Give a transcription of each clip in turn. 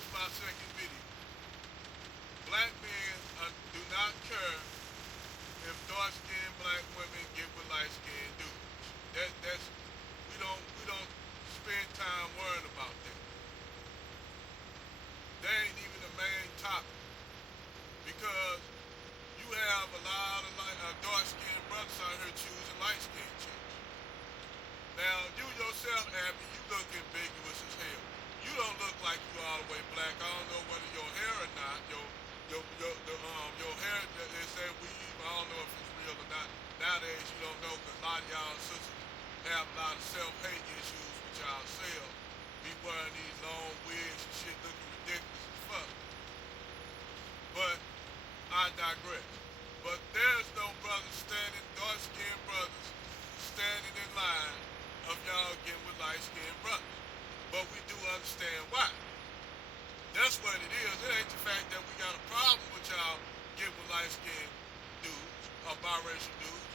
This is my second video. Black men do not care if dark-skinned black women get with light-skinned dudes. That's we don't spend time worrying about that. That ain't even the main topic because you have a lot of dark-skinned brothers out here choosing light-skinned chicks. Now you yourself, Abby, you look ambiguous as hell. You don't look like you all the way black. I don't know whether your hair or not. Your hair, they say weave. I don't know if it's real or not. Nowadays you don't know because a lot of y'all sisters have a lot of self-hate issues with y'all selves. Be wearing these long wigs and shit looking ridiculous as fuck. But I digress. But there's no brothers standing, dark-skinned brothers standing in line of y'all getting with light-skinned brothers. But we do understand why. That's what it is. It ain't the fact that we got a problem with y'all getting with light-skinned dudes or biracial dudes.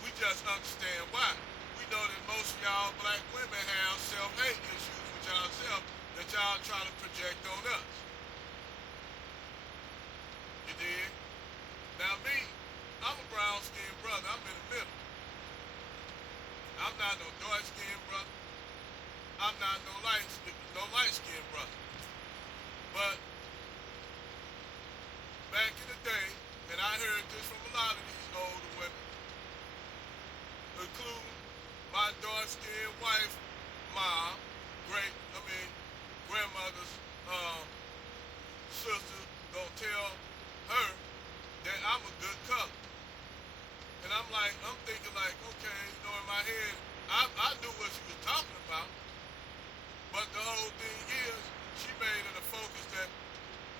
We just understand why. We know that most of y'all black women have self-hate issues with y'all that y'all try to project on us. You dig? Now me, I'm a brown-skinned brother. I'm in the middle. I'm not no dark-skinned brother. I'm not no light-skinned brother. But back in the day, and I heard this from a lot of these older women, including my dark-skinned wife, mom, grandmother's sister, gonna tell her that I'm a good color. And I'm thinking like, okay, in my head, I knew what she was talking about. But the whole thing is, she made it a focus that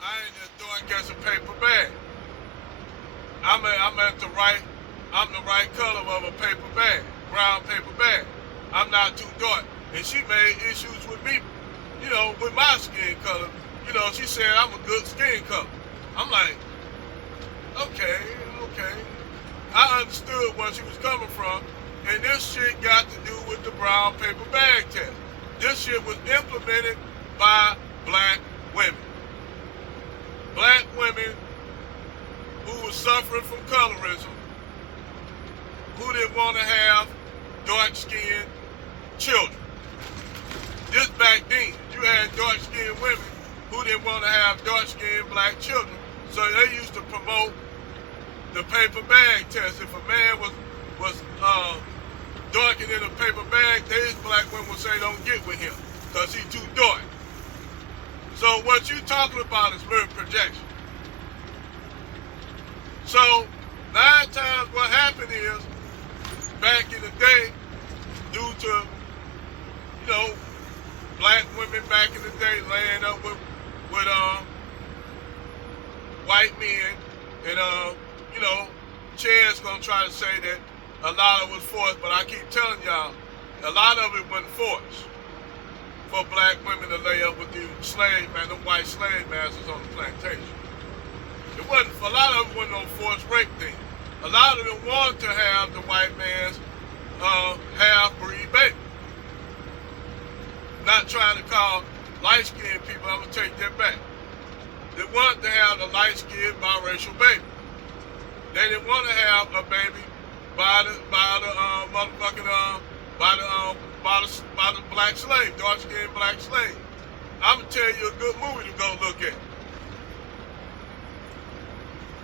I ain't as dark as a paper bag. I'm the right color of a paper bag, brown paper bag. I'm not too dark. And she made issues with me, with my skin color. She said I'm a good skin color. I'm like, okay. I understood where she was coming from. And this shit got to do with the brown paper bag test. This shit was implemented by black women. Black women who were suffering from colorism, who didn't want to have dark-skinned children. Just back then, you had dark-skinned women who didn't want to have dark-skinned black children. So they used to promote the paper bag test. If a man was darker than a paper bag, these black women would say don't get with him because he's too dark. So what you talking about is mirror projection. So 9 times what happened is, back in the day, due to, black women back in the day laying up with white men, and Chad's gonna try to say that a lot of it was forced, but I keep telling y'all, a lot of it wasn't forced for black women to lay up with the white slave masters on the plantation. It wasn't, a lot of it wasn't no forced rape thing. A lot of them wanted to have the white man's half-breed baby. Not trying to call light-skinned people, I'm gonna take that back. They wanted to have the light-skinned biracial baby. They didn't want to have a baby by the black slave, dark-skinned black slave. I'm gonna tell you a good movie to go look at.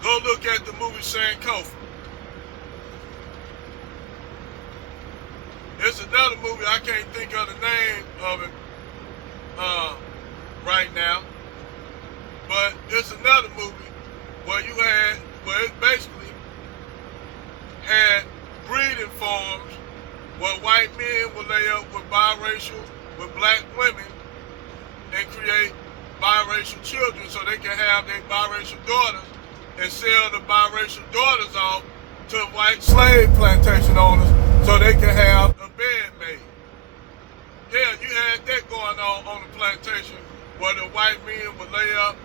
Go look at the movie Sankofa. It's another movie, I can't think of the name of it right now, but it's another movie where it basically had breeding farms where white men would lay up with black women and create biracial children so they can have their biracial daughters and sell the biracial daughters off to white slave plantation owners so they can have a bed made. Yeah, you had that going on the plantation where the white men would lay up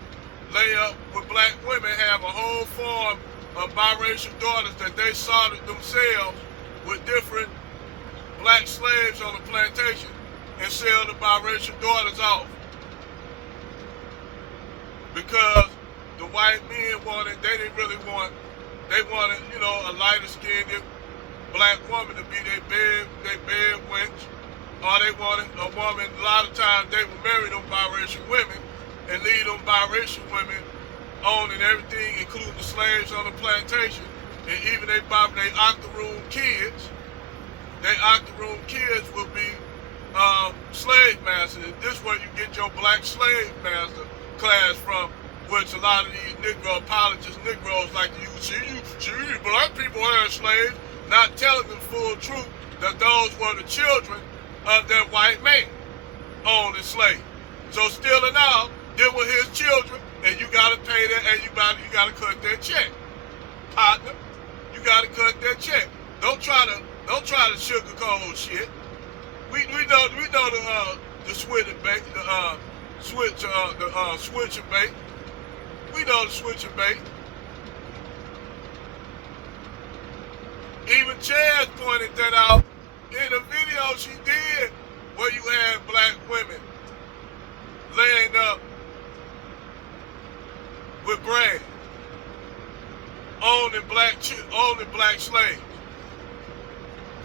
with black women, have a whole farm of biracial daughters that they soldered themselves with different black slaves on the plantation and sell the biracial daughters off. because the white men they didn't really want, they wanted, a lighter skinned black woman to be their bed wench, or they wanted a woman. A lot of times they would marry them biracial women and leave them biracial women owning everything, including the slaves on the plantation, and even they octoroon kids. They octoroon kids will be slave masters. And this is where you get your black slave master class from, which a lot of these Negro apologists, Negroes like to use. See, black people had slaves, not telling the full truth that those were the children of that white man owning slaves. So still and all, they were his children, and you gotta pay that, and you gotta cut that check, partner. You gotta cut that check. Don't try to sugarcoat shit. We know the switch and bait, switch and bait. We know the switch and bait. Even Chaz pointed that out in a video she did, where you had black women laying up with Brad, owning black slaves.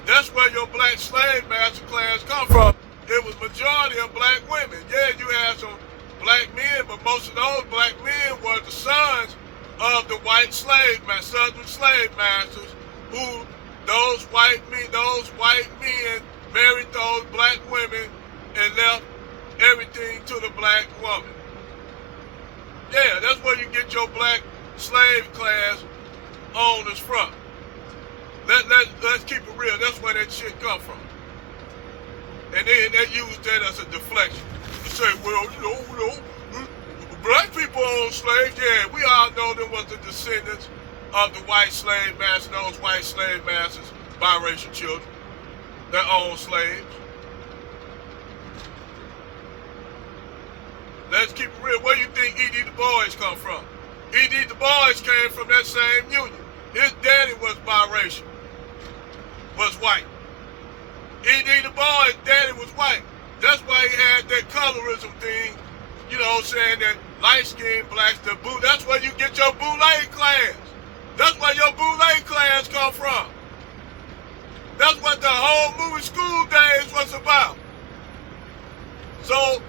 That's where your black slave master class come from. It was majority of black women. Yeah, you had some black men, but most of those black men were the sons of the white slave masters, southern slave masters, who those white men married those black women and left everything to the black woman. Yeah, that's where you get your black slave class owners from. Let's keep it real. That's where that shit come from. And then they use that as a deflection. You say, well, black people own slaves. Yeah, we all know them was the descendants of the white slave masters, those white slave masters, biracial children that own slaves. Let's keep it real. Where do you think E.D. Du Bois come from? E.D. Du Bois came from that same union. His daddy was biracial, was white. E.D. Du Bois' daddy was white. That's why he had that colorism thing, saying that light-skinned blacks, that's where you get your boule class. That's where your boule class come from. That's what the whole movie School Days was about. So,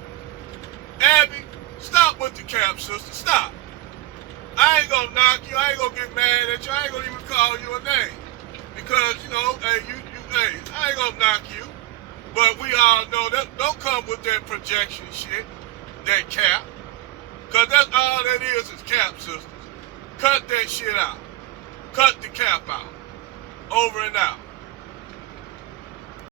Abby, stop with the cap, sister. Stop. I ain't gonna knock you. I ain't gonna get mad at you. I ain't gonna even call you a name. Because, hey, I ain't gonna knock you. But we all know that don't come with that projection shit, that cap. Because that's all that is cap, sisters. Cut that shit out. Cut the cap out. Over and out.